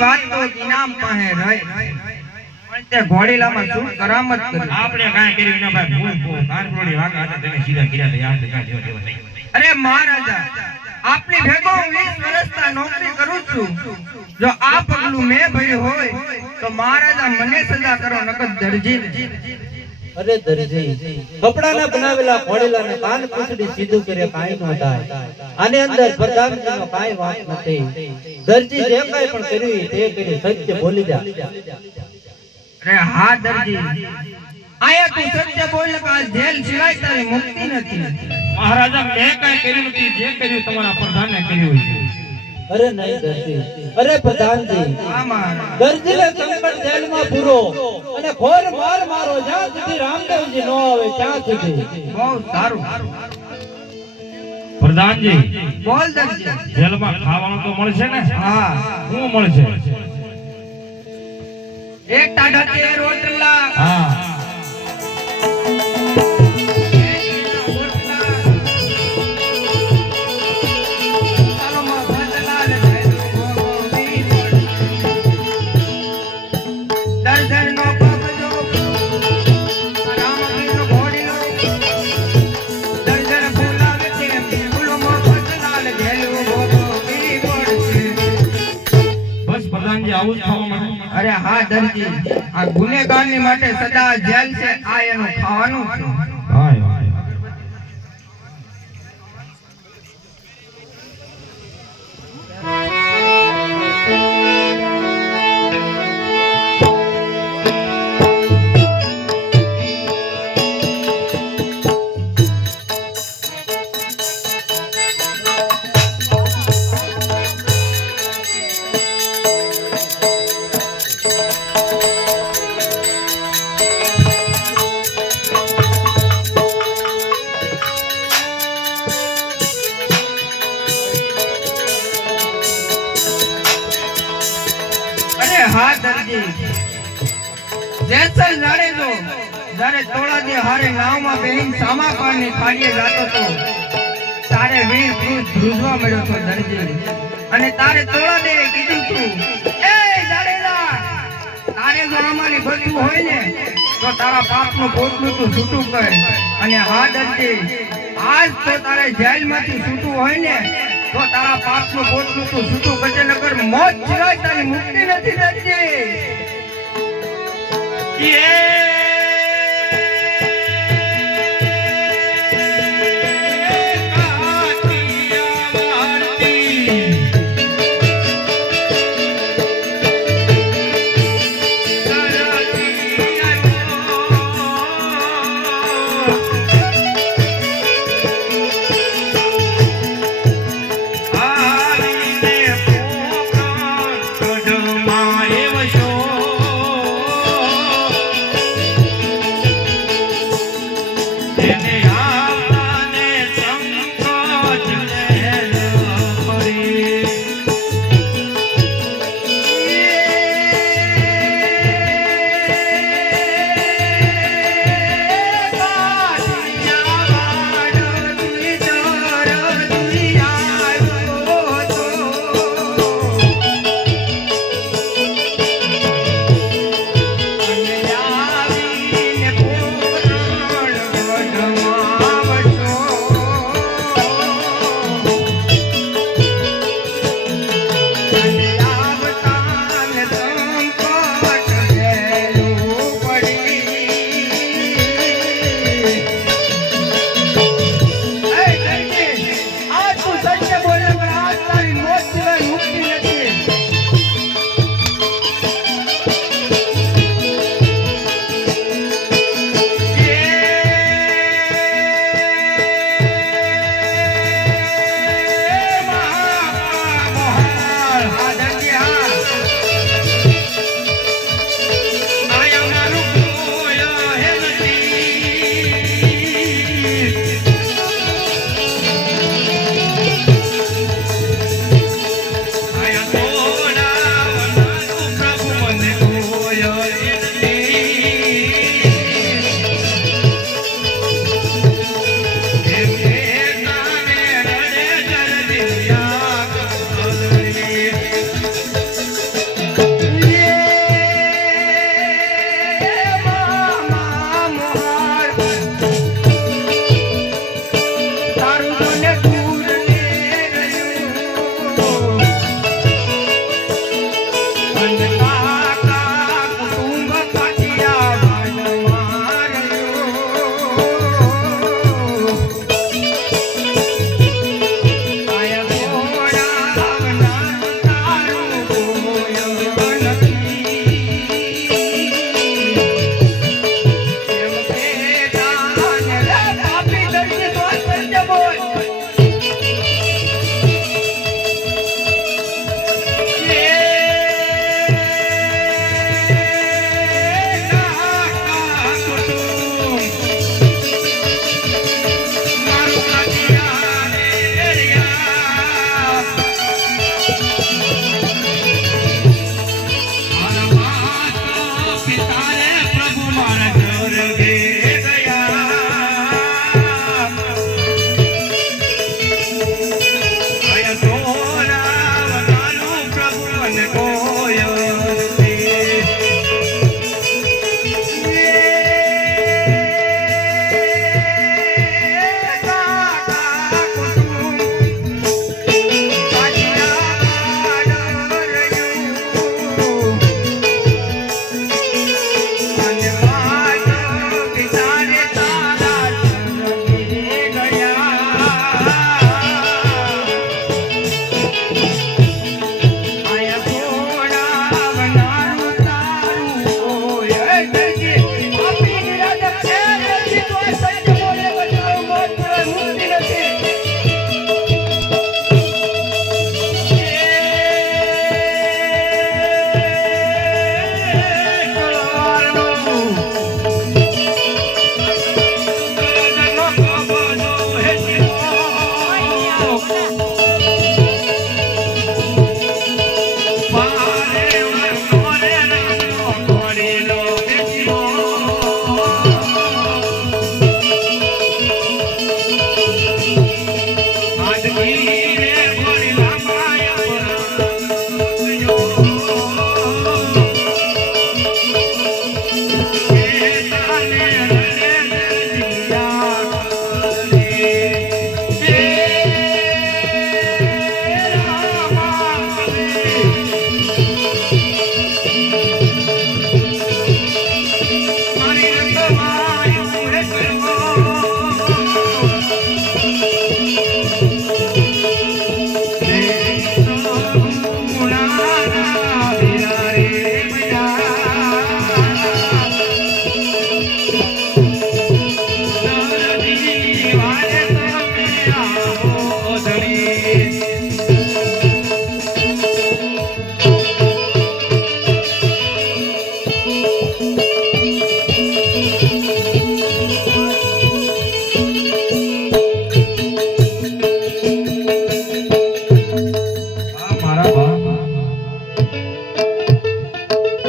વાત તો ઇનામ પાસે રહી પણ તે ઘોડીલામાં શું કરામત કરી આપણે કાંઈ કર્યું ન ભાઈ ભૂલ કાનકોડી વાગા હતા તેને સીધા કર્યા હતા યાદ કાંઈ દેવા દેવા નહીં અરે મહારાજા આપની ભેગો 20 વર્ષથી નોકરી કરું છું જો આ પગલું મેં ભર્યું હોય તો મહારાજા મને સજા કરો નકર દરજી અરે દરજી કપડાના બનાવેલા ઘોડીલાને કાન પૂછડી સીધું કરે કાઈ ન થાય આની અંદર પ્રધાનજીનો કાઈ વાત નથી દરજી જે કાઈ પણ કર્યું તે કરી સત્ય બોલી જા અરે હા દરજી આયા તું સત્ય બોલ કે જેલ સિવાય તારી મુક્તિ નથી મહારાજા મેં કાંઈ કર્યું નથી જે કર્યું તમારા પ્રધાને કર્યું છે અરે નહીં દરજી અરે પ્રધાનજી હા મહારાજ દરજીને સંકટ જેલમાં પૂરો અને ઘોર માર મારો જ્યાં સુધી રામદેવજી નો આવે ત્યાં સુધી બહુ સારું પ્રધાનજી બોલ દરજી જેલમાં ખાવાનું તો મળશે ને હા શું મળશે એક ટાઢા કે રોટલા હા અરે હા દરજી આ ગુનેગારની માટે સદા જેલ છે આ એનું ખાવાનું છે હા દરજી જેસલ જાડેજો જ્યારે તોળા દે હારે નાવમાં બેહીન સામા પાણી ખાડીએ જાતો તો તારે વીર પુરુષ ધ્રુજવા મળ્યો તો દરજી અને તારે તોળા દે કીધું તું એ જાડેલા તારે જો અમારી બચવું હોય ને તો તારા પાપનું પોટલું તું છૂટું કર અને હા દરજી આજ તો તારે જેલમાંથી છૂટવું હોય ને તો તારા પાપનું પોટલું તું છૂટું કરજે નકર મોત સિવાય તારી મુક્તિ નથી દરજી અને કોયલથી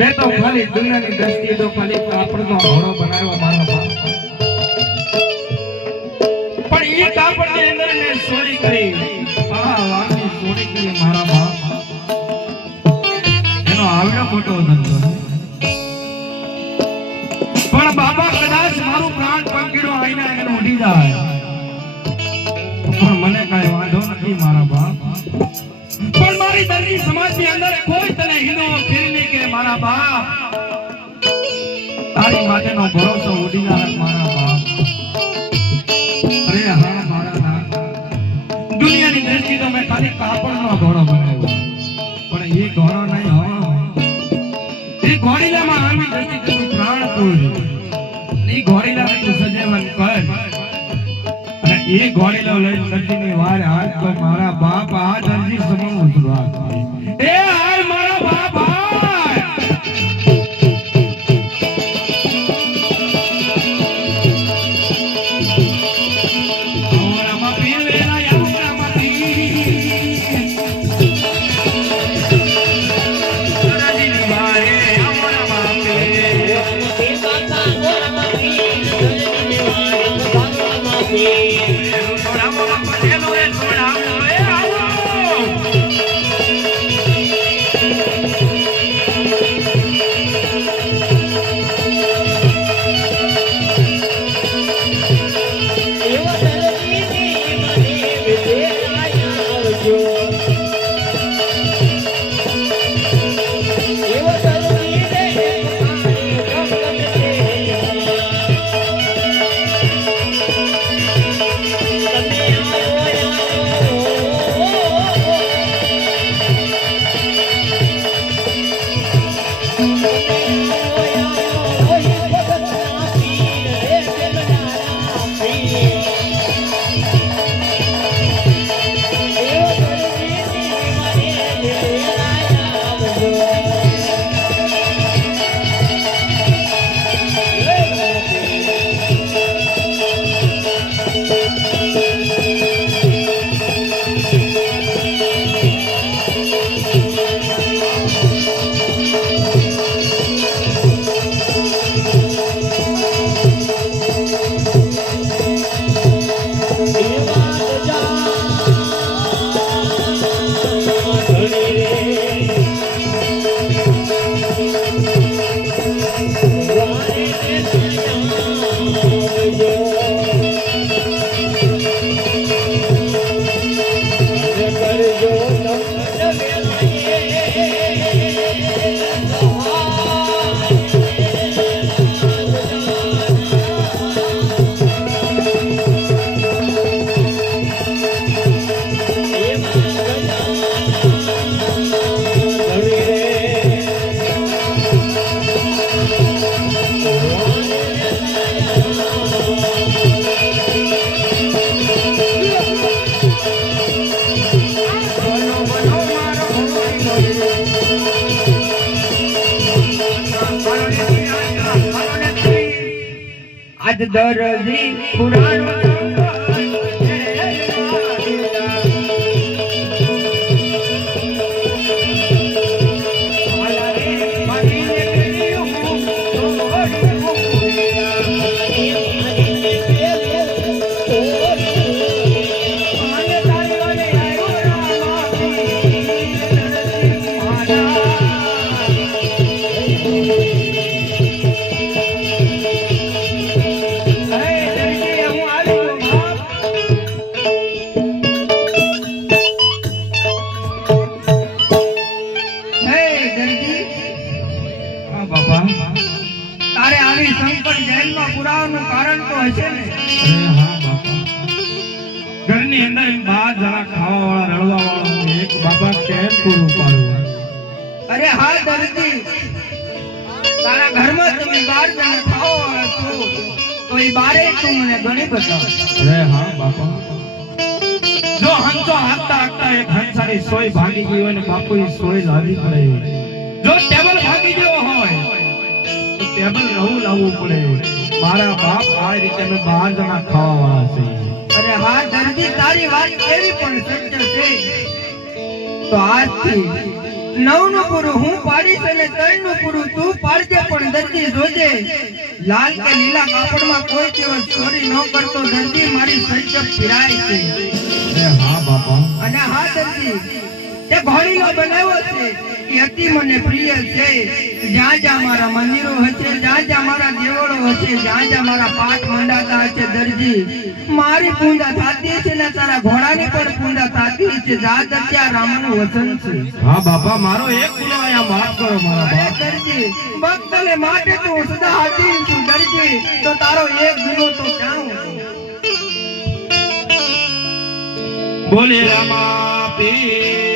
મેં તો ખાલી દુનિયાની દ્રષ્ટિએ તો ખાલી કાપડનો ઘોડો બનાવ્યો મારો બાપ, પણ એ કાપડની અંદર મેં ચોરી કરી, આ વાતની ચોરી કરી મારા બાપ. એનો આવ્યો ખોટો ધંધો, પણ બાબા કદાચ મારું પ્રાણ પંખીડો આઈને એને ઉડી જાય, પણ મને કાંઈ વાંધો નથી મારા બાપ. પણ મારી દરની સમાજની અંદર કોઈ તને હિનો ફેરને કે મારા બાપ તારી માટેનો ભરોસો ઉડી જાય મારા બાપ. અરે હા મારા નાથ, દુનિયાની દ્રષ્ટિ તો મેં ખાલી કાપડનો ઘોડો બનાવ્યો, પણ એ ઘોડો નહીં હો, એ ઘોડીલામાં આવી દ્રષ્ટિ તું પ્રાણ પૂર, એ ઘોડીલાને તું સજેવન કર, અને એ ઘોડીલો લઈને નદીની વાર હાથ તો મારા બાપ આ દરજી સમૂહ ઉતરવા એ હાય મારા બાપ હાય. ઓરામાં પીર વેલા યામરામાં પીર દરજીની વારે ઓરામાં પીર ઓરામાં પીર દરજીની વારે ઓરામાં પીર થોડા મોડા પટેલો એ થોડા મોએ આવો આજ દરજી પુરાણો તારે આવી સંકટ જેલમાં પુરાવાનું કારણ તો હશે ને? અરે હા બાપા, ઘરની અંદર 12 જણા ખાવા વાળા રડવા વાળા એક બાપા કેમ પૂરું પાડવું? અરે હા દર્દી, તારા ઘરમાં તમે 12 જણા ખાવા વાળા છો તો એ 12 તું મને ગણી બતાવ. અરે હા બાપા, જો હંસો હાંકતા હાંકતા એક હંસાની સોય ભાગી ગઈ હોય ને બાપુ એ સોય લાવી પડે. જો ટેબલ ભાગી ગયો હોય તો ટેબલ નવું લાવવું પડે. મારા બાપ આ રીતે અમે 12 જણા ખાવા વાળા છે. અરે હા દર્દી, તારી વાત કેવી પણ સત્ય છે. તો આજથી 9 નું પૂરું હું પાડીશ અને 3 નું પૂરું તું પાડજે. પણ દર્દી જોજે, લાલ કે લીલા કાપડમાં કોઈ દિવસ ચોરી ન કરતો. દર્દી મારી સત્ય પીરાય છે. અરે હા બાપા, અને હા દર્દી, તે ઘોડીલો બનાવ્યો છે એ અતિ મને પ્રિય છે. જ્યાં જ્યાં મારા મંદિરો હશે, જ્યાં જ્યાં મારા દેવળો હશે, જ્યાં જ્યાં મારા પાઠ મંડાતા હશે દર્દી, મારી પૂજા થતી છે ને તારા ઘોડાની પણ પૂજા થતી છે. જા દત્યા રામનું વચન છે. હા બાપા, મારો એક ગુનો આયા માફ કરો મારા બાપ. દર્દી, ભક્તને માટે તો હું સદા હાજર છું દર્દી, તો તારો એક ગુનો તો ક્યાં હતો? બોલે રામા પીર.